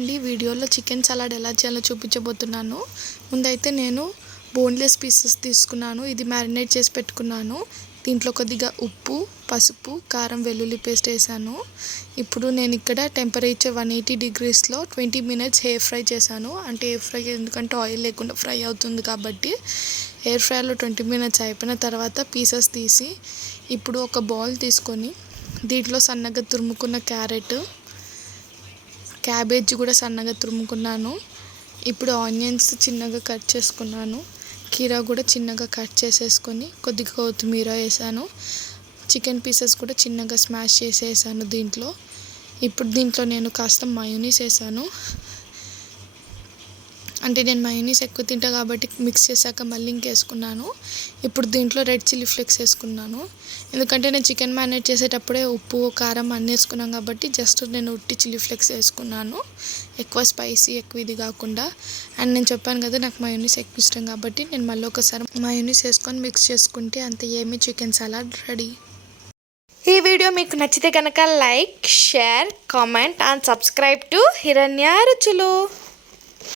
అండి, వీడియోలో chicken salad ఎలా చేయాలో చూపించబోతున్నాను. ముందైతే నేను బోన్లెస్ పీసెస్ తీసుకున్నాను. ఇది మ్యారినేట్ చేసి పెట్టుకున్నాను. దీంట్లో కొద్దిగా ఉప్పు, పసుపు, కారం, వెల్లుల్లి పేస్ట్ వేసాను. ఇప్పుడు నేను ఇక్కడ టెంపరేచర్ 180 degreesలో 20 minutes ఎయిర్ ఫ్రై చేశాను. అంటే ఎయిర్ ఫ్రై ఎందుకంటే ఆయిల్ లేకుండా ఫ్రై అవుతుంది కాబట్టి. ఎయిర్ ఫ్రైలో 20 minutes అయిపోయిన తర్వాత పీసెస్ తీసి ఇప్పుడు ఒక బౌల్ తీసుకొని దీంట్లో సన్నగా తురుముకున్న క్యాబేజీ కూడా సన్నగా తురుముకున్నాను. ఇప్పుడు ఆనియన్స్ చిన్నగా కట్ చేసుకున్నాను. కీరా కూడా చిన్నగా కట్ చేసేసుకొని కొద్దిగా కొత్తిమీర వేసాను. చికెన్ పీసెస్ కూడా చిన్నగా స్మాష్ చేసేసాను దీంట్లో. ఇప్పుడు దీంట్లో నేను కాస్త మయోనీస్ వేసాను. అంటే నేను మయోనీస్ ఎక్కువ తింటా కాబట్టి మిక్స్ చేశాక మళ్ళీ ఇంకేసుకున్నాను. ఇప్పుడు దీంట్లో రెడ్ చిల్లీ ఫ్లేక్స్ వేసుకున్నాను. ఎందుకంటే నేను చికెన్ మ్యారినేట్ చేసేటప్పుడే ఉప్పు, కారం అన్నీ వేసుకున్నాను కాబట్టి జస్ట్ నేను ఉట్టి చిల్లీ ఫ్లేక్స్ వేసుకున్నాను. ఎక్కువ స్పైసీ ఎక్కువ ఇది కాకుండా. అండ్ నేను చెప్పాను కదా నాకు మయోనీస్ ఎక్కువ ఇష్టం కాబట్టి నేను మళ్ళీ ఒకసారి మయోనీస్ వేసుకొని మిక్స్ చేసుకుంటే అంత ఏమీ చికెన్ సలాడ్ రెడీ. ఈ వీడియో మీకు నచ్చితే కనుక like, share, comment and subscribe to హిరణ్య రుచులు.